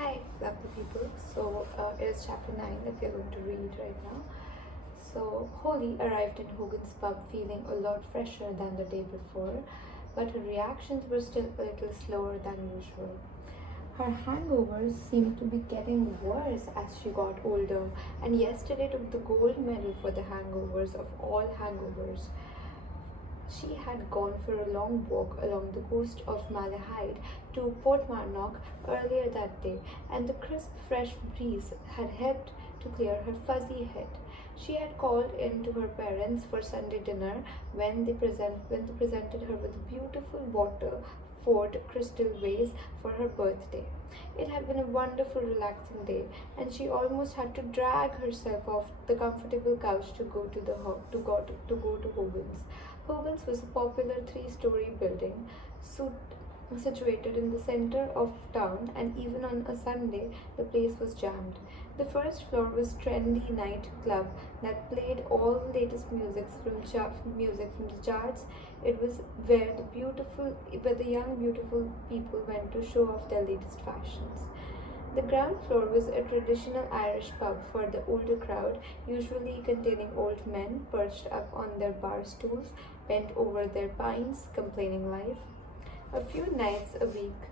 Hi, lovely people. It is chapter 9 that we are going to read right now. Holly arrived in Hogan's pub feeling a lot fresher than the day before, but her reactions were still a little slower than usual. Her hangovers seemed to be getting worse as she got older, and yesterday took the gold medal for the hangovers of all hangovers. She had gone for a long walk along the coast of Malahide to Portmarnock earlier that day, and the crisp, fresh breeze had helped to clear her fuzzy head. She had called in to her parents for Sunday dinner when they presented her with a beautiful Waterford crystal vase for her birthday. It had been a wonderful, relaxing day, and she almost had to drag herself off the comfortable couch to go to to Hogan's. Hogan's was a popular three-story building situated in the center of town, and even on a Sunday, the place was jammed. The first floor was trendy nightclub that played all the latest music from the charts. It was where the young beautiful people went to show off their latest fashions. The ground floor was a traditional Irish pub for the older crowd, usually containing old men perched up on their bar stools, bent over their pints, complaining life. A few nights a week,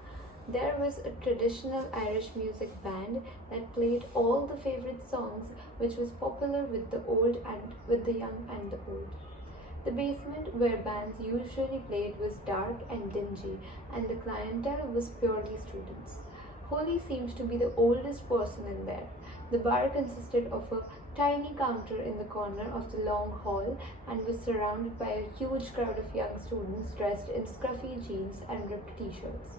there was a traditional Irish music band that played all the favorite songs, which was popular with the young and the old. The basement where bands usually played was dark and dingy, and the clientele was purely students. Holly seemed to be the oldest person in there. The bar consisted of a tiny counter in the corner of the long hall and was surrounded by a huge crowd of young students dressed in scruffy jeans and ripped t-shirts,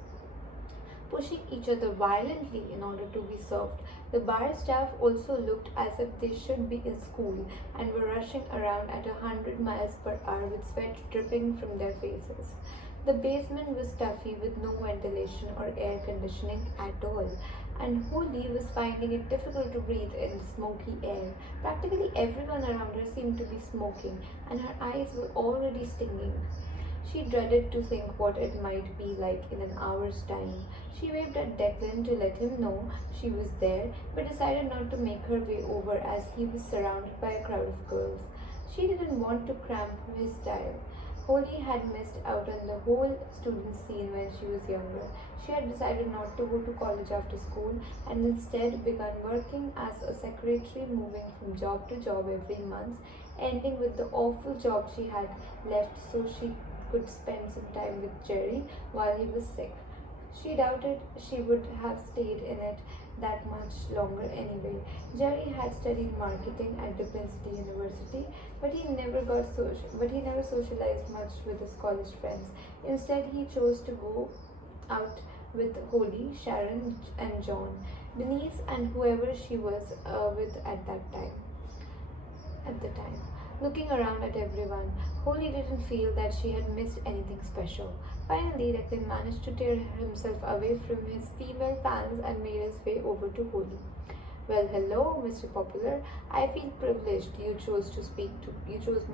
pushing each other violently in order to be served. The bar staff also looked as if they should be in school and were rushing around at 100 miles per hour with sweat dripping from their faces. The basement was stuffy with no ventilation or air conditioning at all, and Holly was finding it difficult to breathe in the smoky air. Practically everyone around her seemed to be smoking, and her eyes were already stinging. She dreaded to think what it might be like in an hour's time. She waved at Declan to let him know she was there, but decided not to make her way over as he was surrounded by a crowd of girls. She didn't want to cramp his style. Holly had missed out on the whole student scene when she was younger. She had decided not to go to college after school and instead begun working as a secretary, moving from job to job every month, ending with the awful job she had left so she could spend some time with Jerry while he was sick. She doubted she would have stayed in it that much longer anyway. Jerry had studied marketing at Dublin City University, but he never socialized much with his college friends. Instead, he chose to go out with Holly, Sharon, and John, Denise, and whoever she was with at the time. Looking around at everyone, Holly didn't feel that she had missed anything special. Finally, Declan managed to tear himself away from his female fans and made his way over to Holly. Well, hello, Mr. Popular. I feel privileged you chose me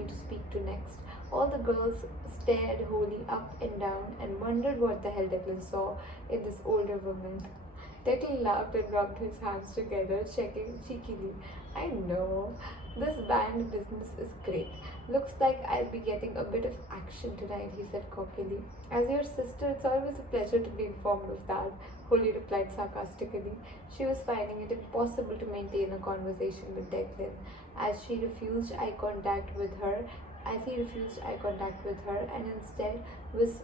to speak to next. All the girls stared Holly up and down and wondered what the hell Declan saw in this older woman. Declan laughed and rubbed his hands together, checking cheekily. I know. This band business is great. Looks like I'll be getting a bit of action tonight, he said cockily. As your sister, it's always a pleasure to be informed of that, Holly replied sarcastically. She was finding it impossible to maintain a conversation with Declan as he refused eye contact with her and instead was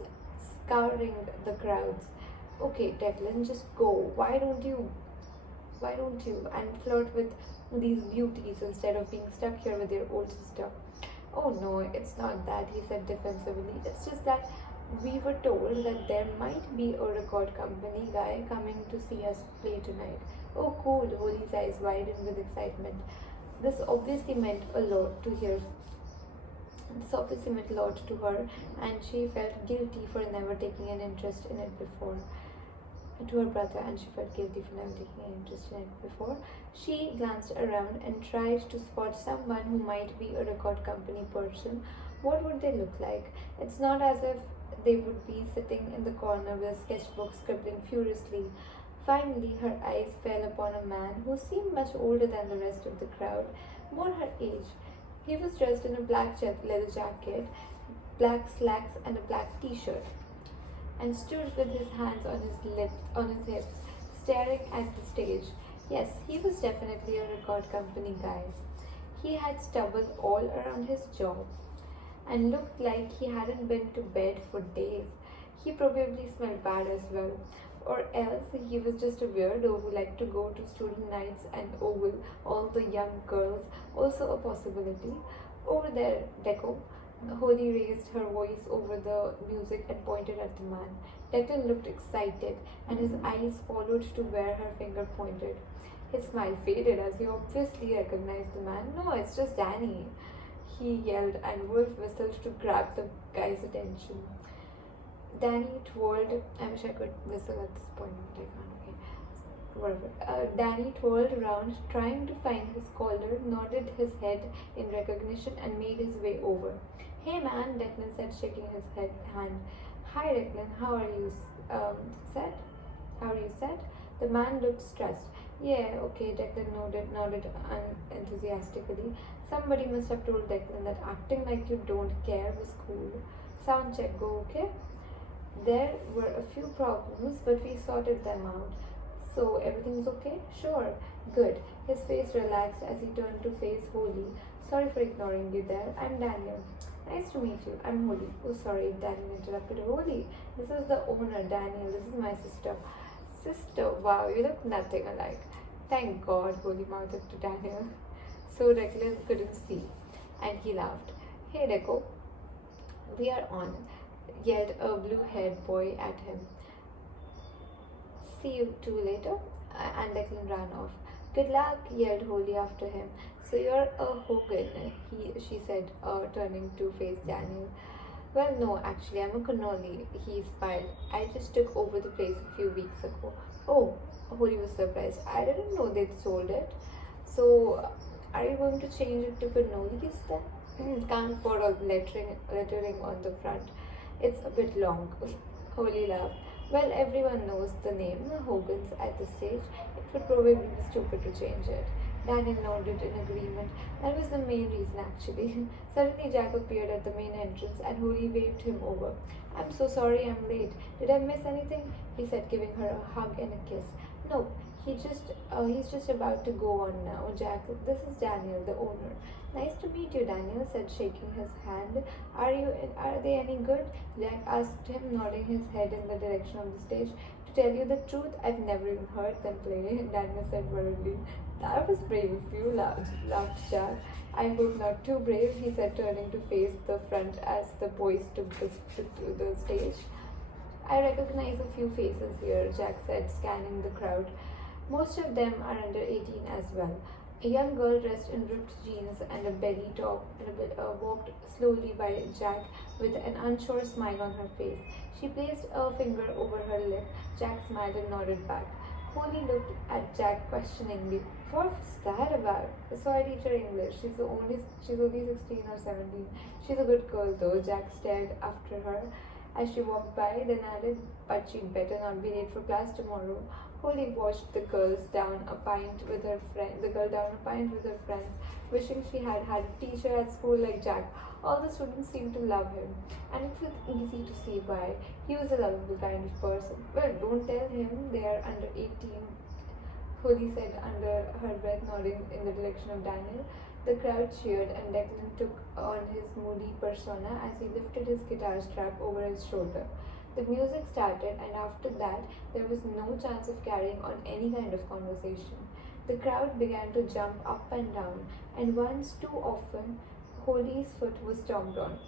scouring the crowds. Okay, Declan, just go. Why don't you and flirt with these beauties instead of being stuck here with your old sister? Oh no, it's not that, he said defensively. It's just that we were told that there might be a record company guy coming to see us play tonight. Oh cool, Holly's eyes widened with excitement. This obviously meant a lot to hear. This obviously meant a lot to her, and she felt guilty for never taking an interest in it before. To her brother, and she felt guilty for never taking an interest in it before. She glanced around and tried to spot someone who might be a record company person. What would they look like? It's not as if they would be sitting in the corner with a sketchbook scribbling furiously. Finally, her eyes fell upon a man who seemed much older than the rest of the crowd, more her age. He was dressed in a black leather jacket, black slacks, and a black t-shirt, and stood with his hands on his hips, staring at the stage. Yes, he was definitely a record company guy. He had stubble all around his jaw and looked like he hadn't been to bed for days. He probably smelled bad as well. Or else he was just a weirdo who liked to go to student nights and ogle all the young girls. Also a possibility. Over there, Deco. Holly raised her voice over the music and pointed at the man. Declan looked excited, and his eyes followed to where her finger pointed. His smile faded as he obviously recognized the man. No, it's just Danny, he yelled, and Wolf whistled to grab the guy's attention. Danny twirled. I wish I could whistle at this point, but I can't. Okay, whatever. Danny twirled around, trying to find his collar, nodded his head in recognition, and made his way over. Hey man, Declan said, shaking his hand. Hi Declan, how are you? Said. How are you? Said. The man looked stressed. Yeah, okay, Declan nodded unenthusiastically. Somebody must have told Declan that acting like you don't care was cool. Sound check, go, okay? There were a few problems, but we sorted them out. So, everything's okay? Sure. Good. His face relaxed as he turned to face Holly. Sorry for ignoring you there. I'm Daniel. Nice to meet you. I'm Holly. Oh, sorry, Daniel interrupted. Holly, this is the owner, Daniel. This is my sister. Sister, wow, you look nothing alike. Thank God, Holly mouthed to Daniel. So Declan couldn't see, and he laughed. Hey, Deco, we are on, yelled a blue-haired boy at him. See you two later. And Declan ran off. Good luck, yelled Holly after him. So you're a Hogan, she said, turning to face Daniel. Well, no, actually, I'm a cannoli, he smiled. I just took over the place a few weeks ago. Oh, Holly was surprised. I didn't know they'd sold it. So, are you going to change it to cannolis then? Can't afford all the lettering on the front. It's a bit long. Holly laughed. Well, everyone knows the name Hogan's at this stage. It would probably be stupid to change it. Daniel nodded in agreement. That was the main reason, actually. Suddenly, Jack appeared at the main entrance and Holly waved him over. I'm so sorry I'm late. Did I miss anything? He said, giving her a hug and a kiss. No, he's just about to go on now, Jack. This is Daniel, the owner. Nice to meet you, Daniel said, shaking his hand. Are they any good? Jack asked him, nodding his head in the direction of the stage. To tell you the truth, I've never even heard them play, Daniel said worriedly. That was brave of you, laughed Jack. I hope not too brave, he said, turning to face the front as the boys took the stage. I recognize a few faces here, Jack said, scanning the crowd. Most of them are under 18 as well. A young girl dressed in ripped jeans and a belly top walked slowly by Jack with an unsure smile on her face. She placed a finger over her lip. Jack smiled and nodded back. Holly looked at Jack questioningly. What's that about? So I teach her English. She's only 16 or 17. She's a good girl though. Jack stared after her as she walked by, then added, but she'd better not be late for class tomorrow. Holly watched the girl down a pint with her friends, wishing she had had a teacher at school like Jack. All the students seemed to love him, and it was easy to see why. He was a lovable kind of person. Well, don't tell him they are under 18, Holly said under her breath, nodding in the direction of Daniel. The crowd cheered, and Declan took on his moody persona as he lifted his guitar strap over his shoulder. The music started, and after that, there was no chance of carrying on any kind of conversation. The crowd began to jump up and down, and once too often, Holly's foot was stomped on.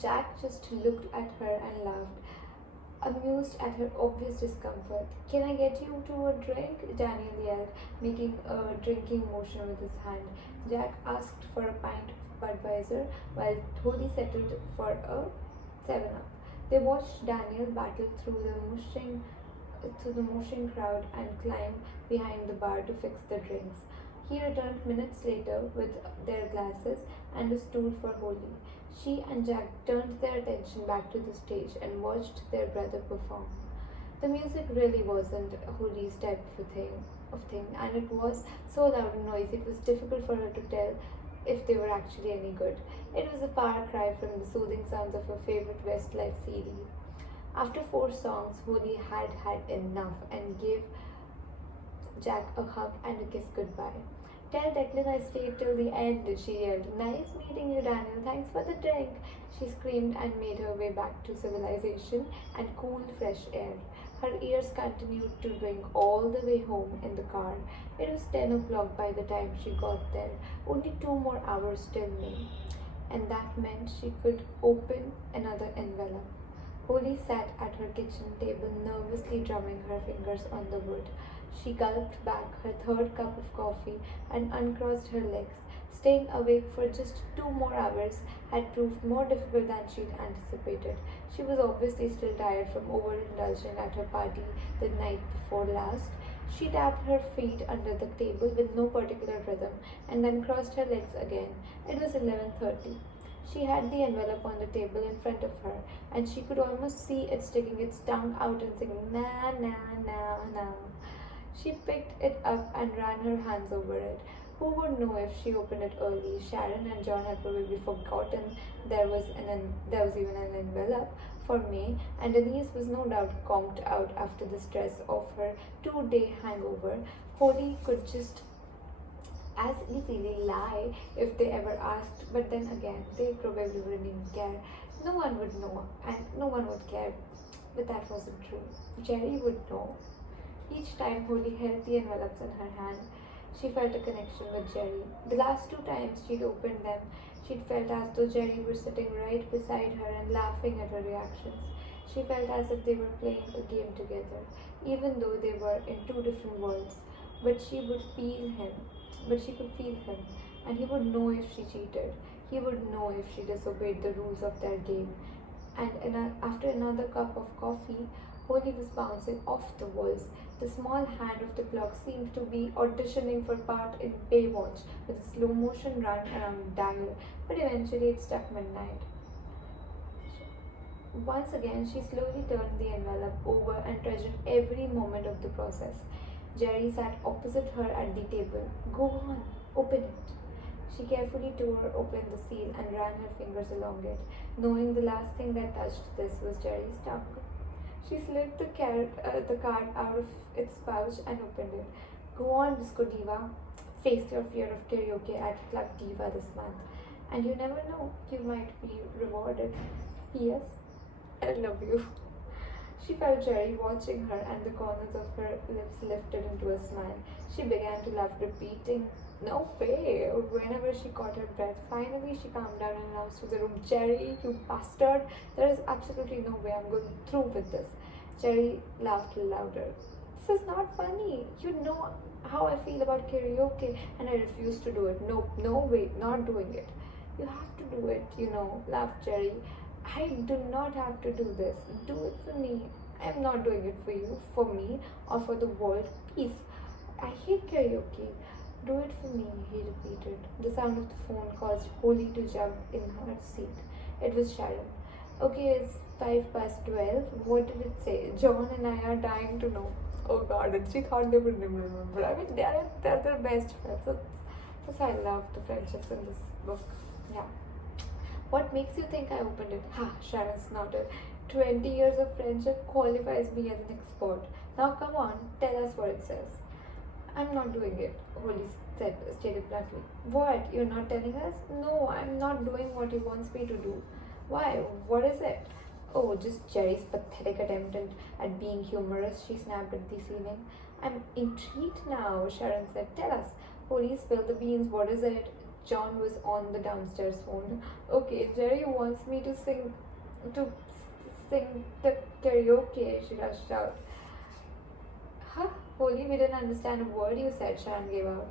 Jack just looked at her and laughed, amused at her obvious discomfort. Can I get you to a drink? Daniel yelled, making a drinking motion with his hand. Jack asked for a pint of Budweiser, while Holly settled for a 7-Up. They watched Daniel battle through the mushing crowd and climb behind the bar to fix the drinks. He returned minutes later with their glasses and a stool for Holly. She and Jack turned their attention back to the stage and watched their brother perform. The music really wasn't Holly's type of thing, and it was so loud and noisy it was difficult for her to tell if they were actually any good. It was a far cry from the soothing sounds of her favorite Westlife CD. After four songs, Holly had had enough and gave Jack a hug and a kiss goodbye. Tell Declan I stayed till the end, she yelled. Nice meeting you, Daniel. Thanks for the drink. She screamed and made her way back to civilization and cool, fresh air. Her ears continued to ring all the way home in the car. It was 10 o'clock by the time she got there, only 2 more hours till May, and that meant she could open another envelope. Holly sat at her kitchen table, nervously drumming her fingers on the wood. She gulped back her third cup of coffee and uncrossed her legs. Staying awake for just 2 more hours had proved more difficult than she'd anticipated. She was obviously still tired from overindulging at her party the night before last. She tapped her feet under the table with no particular rhythm and then crossed her legs again. It was 11:30. She had the envelope on the table in front of her, and she could almost see it sticking its tongue out and singing na na na na. She picked it up and ran her hands over it. Who would know if she opened it early? Sharon and John had probably forgotten there was even an envelope for May, and Denise was no doubt conked out after the stress of her 2-day hangover. Holly could just as easily lie if they ever asked, but then again, they probably wouldn't even care. No one would know, and no one would care. But that wasn't true. Jerry would know. Each time Holly held the envelopes in her hand, she felt a connection with Jerry. The last 2 times she'd opened them, she'd felt as though Jerry were sitting right beside her and laughing at her reactions. She felt as if they were playing a game together, even though they were in two different worlds. But she would feel him. But she could feel him, and he would know if she cheated. He would know if she disobeyed the rules of their game. And after another cup of coffee, Holly was bouncing off the walls. The small hand of the clock seemed to be auditioning for part in Baywatch with a slow motion run around the dial, but eventually it struck midnight. Once again, she slowly turned the envelope over and treasured every moment of the process. Jerry sat opposite her at the table. Go on, open it. She carefully tore open the seal and ran her fingers along it, knowing the last thing that touched this was Jerry's tongue. She slipped the card out of its pouch and opened it. Go on, Disco Diva. Face your fear of karaoke at Club Diva this month. And you never know, you might be rewarded. P.S. I love you. She felt Jerry watching her, and the corners of her lips lifted into a smile. She began to laugh, repeating, No way! Whenever she caught her breath, finally she calmed down and announced to the room, Jerry, you bastard! There is absolutely no way I'm going through with this. Jerry laughed louder. This is not funny. You know how I feel about karaoke, and I refuse to do it. No, no way, not doing it. You have to do it, laughed Jerry. I do not have to do this. Do it for me. I am not doing it for you, for me, or for the world. Please. I hate karaoke. Do it for me, he repeated. The sound of the phone caused Holly to jump in her seat. It was Sharon. Okay, it's 12:05. What did it say? John and I are dying to know. Oh God, and she thought they would never remember. I mean, they're their best friends. That's why I love the friendships in this book. Yeah. What makes you think I opened it? Ha, Sharon snorted. 20 years of friendship qualifies me as an expert. Now come on, tell us what it says. I'm not doing it, Holly stated bluntly. What? You're not telling us? No, I'm not doing what he wants me to do. Why? What is it? Oh, just Jerry's pathetic attempt at being humorous, she snapped at the ceiling. I'm intrigued now, Sharon said. Tell us. Holly spilled the beans. What is it? John was on the downstairs phone. Okay, Jerry wants me to sing the karaoke, she rushed out. Huh? Holly, we didn't understand a word you said, Sharon gave out.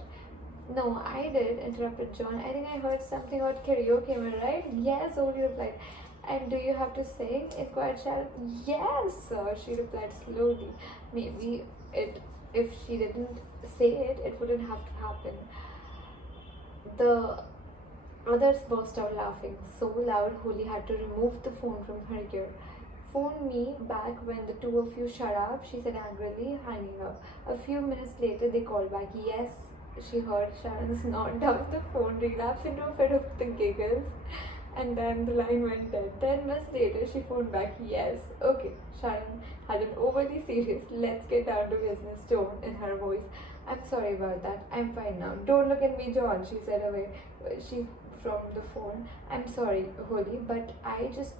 No, I did, interrupted John. I think I heard something about karaoke, am I right? Yes, Holly replied. And do you have to sing? Inquired Sharon. Yes, sir, she replied slowly. Maybe if she didn't say it, it wouldn't have to happen. The others burst out laughing, so loud Holly had to remove the phone from her ear. phone me back when the two of you shut up, she said angrily, hanging up. A few minutes later, they called back. Yes, she heard Sharon's nod down the phone, relapsed into a fit of the giggles, and then the line went dead. 10 minutes later, she phoned back. Yes, okay. Sharon had an overly serious, let's get down to business tone in her voice. I'm sorry about that. I'm fine now. Don't look at me, John, she said away. She from the phone. I'm sorry, Holly, but I just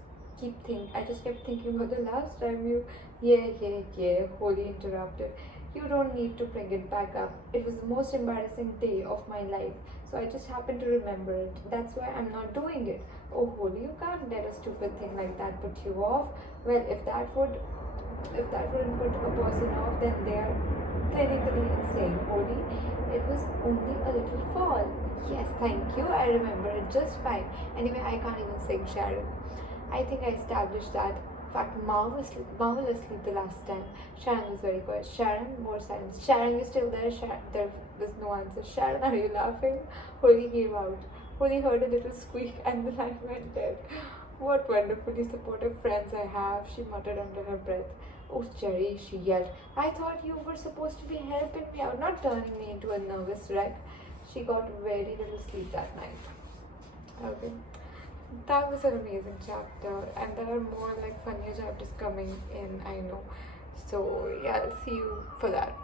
kept thinking about the last time you. Yeah, Holly interrupted. You don't need to bring it back up. It was the most embarrassing day of my life, so I just happened to remember it. That's why I'm not doing it. Oh, Holly, you can't let a stupid thing like that put you off. Well, if that wouldn't put a person off, then they're clinically insane. Holly, it was only a little fall. Yes, thank you. I remember it just fine. Anyway, I can't even sing, Sharon. I think I established that fact marvelously the last time. Sharon was very quiet. Sharon, more silence. Sharon, you still there? Sharon, there was no answer. Sharon, are you laughing? Holly gave out. Holly heard a little squeak and the line went dead. What wonderfully supportive friends I have, she muttered under her breath. Oh, Jerry, she yelled. I thought you were supposed to be helping me out, not turning me into a nervous wreck. She got very little sleep that night. Okay. That was an amazing chapter, and there are more like funnier chapters coming in, I know. So, yeah, I'll see you for that.